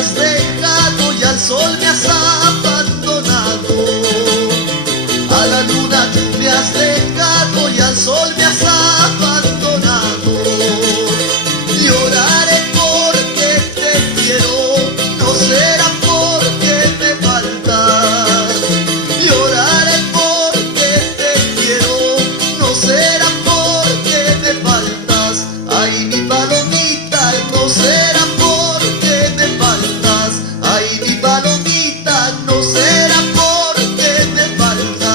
has dejado y al sol me has abandonado. A la luna tú me has dejado y al sol me has abandonado. Lloraré porque te quiero, no será porque me faltas. Lloraré porque te quiero, no será porque me faltas. Ay, mi palomita, no será porque me faltas. Ay, mi palomita, no será porque me faltas.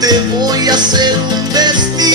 Te voy a hacer un vestido